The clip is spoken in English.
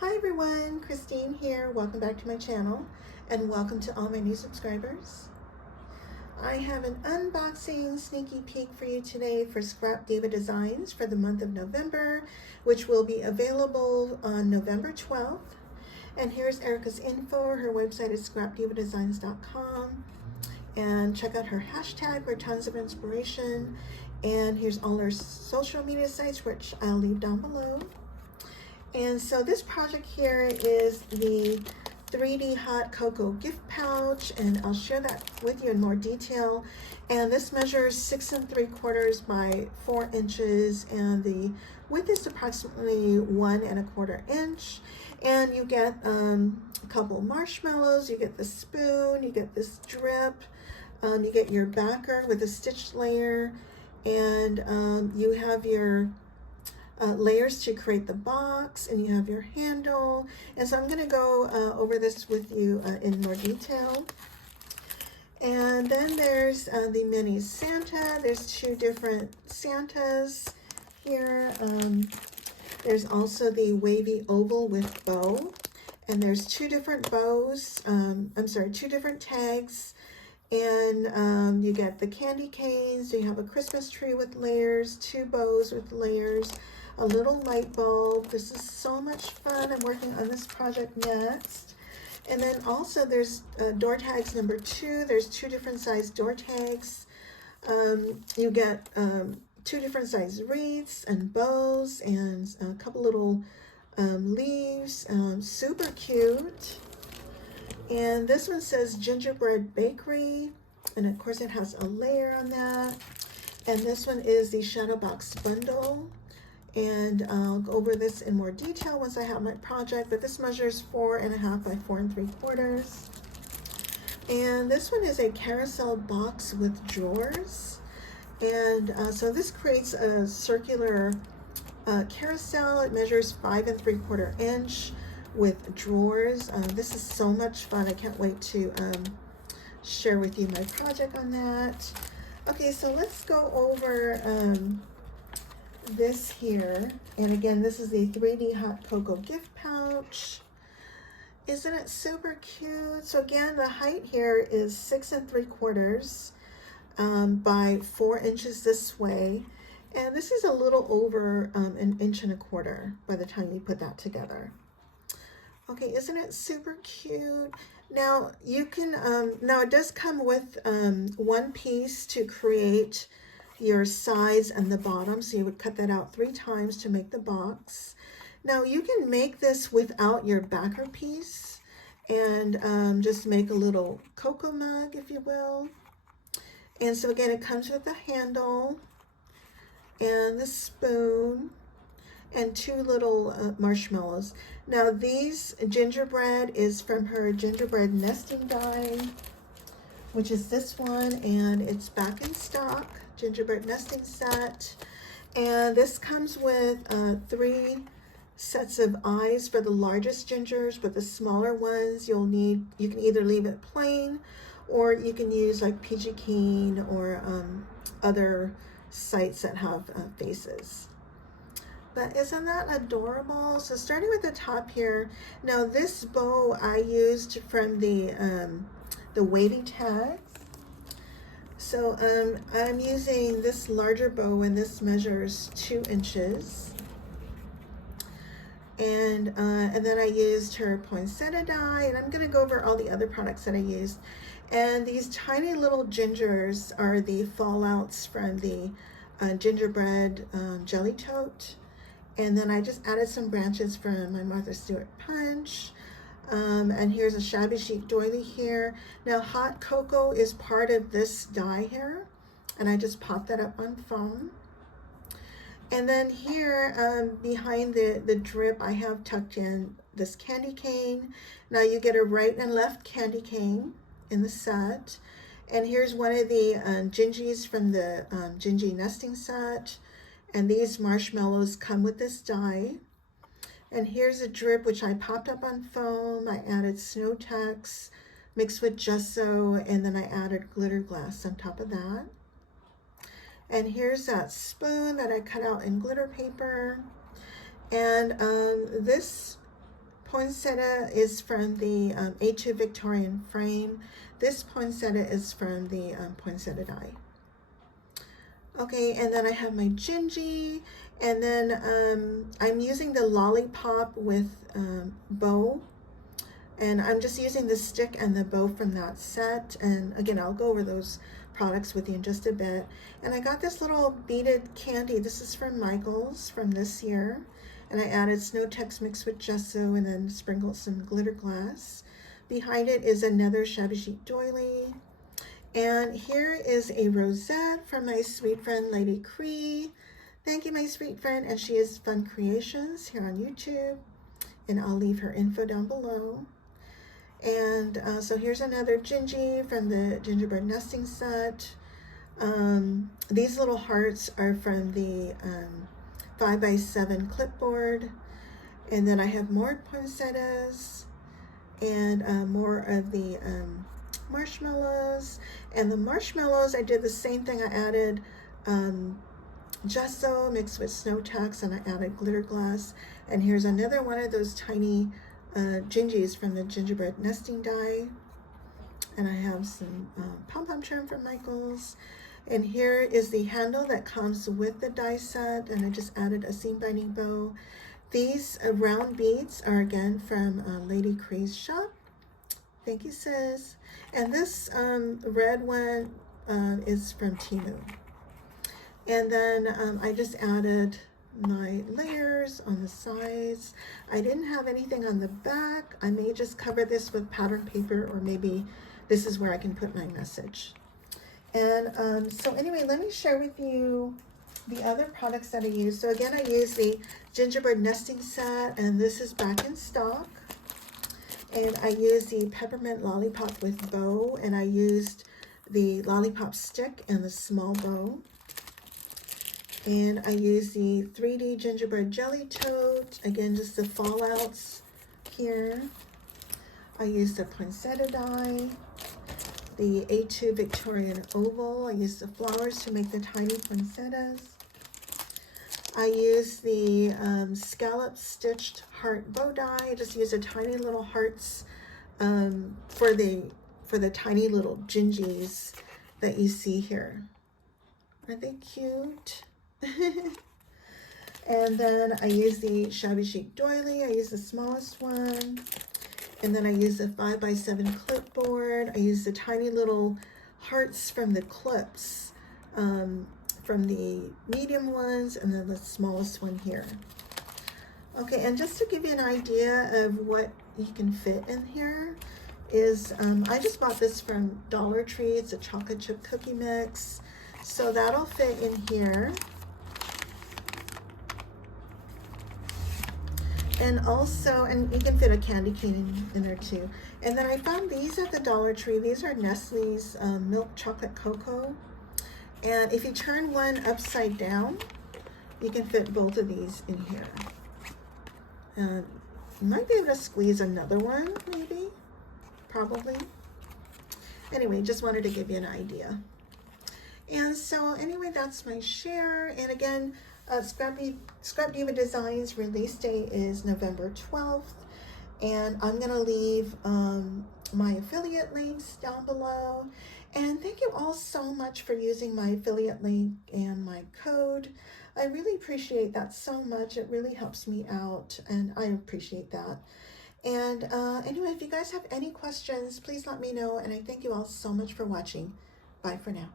Hi everyone, Christine here. Welcome back to my channel and welcome to all my new subscribers. I have an unboxing sneaky peek for you today for Scrap Diva Designs for the month of November, which will be available on November 12th. And here's Erica's info. Her website is scrapdivadesigns.com, and check out her hashtag for tons of inspiration. And here's all her social media sites, which I'll leave down below. And so this project here is the 3D Hot Cocoa gift pouch, and I'll share that with you in more detail. And this measures 6 3/4 by 4 inches, and the width is approximately 1 1/4 inch. And you get a couple marshmallows, you get the spoon, you get this drip, you get your backer with a stitched layer, and you have your layers to create the box, and you have your handle. And so I'm going to go over this with you in more detail. And then there's the mini Santa. There's 2 different Santas here. There's also the Wavy Oval with bow, and there's 2 different bows, 2 different tags. And you get the candy canes, you have a Christmas tree with layers, 2 bows with layers, a little light bulb. This is so much fun. I'm working on this project next. And then also there's door tags number 2. There's 2 different size door tags. You get 2 different size wreaths and bows and a couple little leaves. Super cute. And this one says Gingerbread Bakery, and of course it has a layer on that. And this one is the Shadow Box Bundle, and I'll go over this in more detail once I have my project, but this measures 4 1/2 by 4 3/4. And this one is a carousel box with drawers, and so this creates a circular carousel. It measures 5 3/4 inch with drawers. This is so much fun. I can't wait to share with you my project on that. Okay, so let's go over this here. And again, this is the 3D Hot Cocoa gift pouch. Isn't it super cute? So again, the height here is 6 3/4 by 4 inches this way. And this is a little over 1 1/4 inch by the time you put that together. Okay, isn't it super cute? Now you can, now it does come with 1 piece to create your sides and the bottom. So you would cut that out 3 times to make the box. Now you can make this without your backer piece and just make a little cocoa mug, if you will. And so again, it comes with the handle and the spoon and 2 little marshmallows. Now these gingerbread is from her Gingerbread Nesting Die, which is this one, and it's back in stock, Gingerbread Nesting Set. And this comes with 3 sets of eyes for the largest gingers, but the smaller ones you can either leave it plain, or you can use like Peachy Keen or other sites that have faces. But isn't that adorable? So starting with the top here, now this bow I used from the wavy tags. So I'm using this larger bow, and this measures 2 inches. And then I used her poinsettia die, and I'm going to go over all the other products that I used. And these tiny little gingers are the fallouts from the Gingerbread Jelly Tote. And then I just added some branches from my Martha Stewart punch. And here's a Shabby Chic doily here. Now hot cocoa is part of this die here, and I just popped that up on foam. And then here behind the drip, I have tucked in this candy cane. Now you get a right and left candy cane in the set. And here's one of the gingies from the Gingy Nesting Set. And these marshmallows come with this die. And here's a drip which I popped up on foam. I added snow tex mixed with gesso, and then I added glitter glass on top of that. And here's that spoon that I cut out in glitter paper. And this poinsettia is from the A2 Victorian frame. This poinsettia is from the poinsettia die. Okay, and then I have my gingy, and then I'm using the lollipop with bow, and I'm just using the stick and the bow from that set. And again, I'll go over those products with you in just a bit. And I got this little beaded candy. This is from Michael's from this year, and I added Snow Tex mixed with gesso and then sprinkled some glitter glass. Behind it is another Shabby Chic doily. And here is a rosette from my sweet friend Lady Cree. Thank you, my sweet friend, and she is Fun Creations here on YouTube, and I'll leave her info down below. And so here's another gingy from the Gingerbread Nesting Set. These little hearts are from the 5x7 Clipboard. And then I have more poinsettias and more of the marshmallows. And the marshmallows, I did the same thing. I added gesso mixed with Snow Tex, and I added glitter glass. And here's another one of those tiny gingies from the Gingerbread Nesting die. And I have some pom-pom charm from Michael's. And here is the handle that comes with the die set, and I just added a seam binding bow. These round beads are again from Lady Cree's shop. Thank you, sis. And this red one is from Temu. And then I just added my layers on the sides. I didn't have anything on the back. I may just cover this with pattern paper, or maybe this is where I can put my message. And so anyway, let me share with you the other products that I use. So again, I use the Gingerbread Nesting Set, and this is back in stock. And I use the Peppermint Lollipop with bow, and I used the lollipop stick and the small bow. And I use the 3D Gingerbread Jelly Tote, again, just the fallouts here. I use the poinsettia die, the A2 Victorian Oval. I use the flowers to make the tiny poinsettias. I use the Scalloped Stitched Heart Bow die. I just use a tiny little hearts for the tiny little gingies that you see here. Aren't they cute? And then I use the Shabby Chic doily. I use the smallest one. And then I use the 5x7 Clipboard. I use the tiny little hearts from the clips, from the medium ones, and then the smallest one here. Okay, and just to give you an idea of what you can fit in here is, I just bought this from Dollar Tree. It's a chocolate chip cookie mix. So that'll fit in here. And also, and you can fit a candy cane in there too. And then I found these at the Dollar Tree. These are Nestle's milk chocolate cocoa. And if you turn one upside down, you can fit both of these in here. And you might be able to squeeze another one, maybe, probably. Anyway, just wanted to give you an idea. And so anyway, that's my share. And again, Scrap Diva Designs release date is November 12th. And I'm going to leave my affiliate links down below. And thank you all so much for using my affiliate link and my code. I really appreciate that so much. It really helps me out, and I appreciate that. And anyway, if you guys have any questions, please let me know. And I thank you all so much for watching. Bye for now.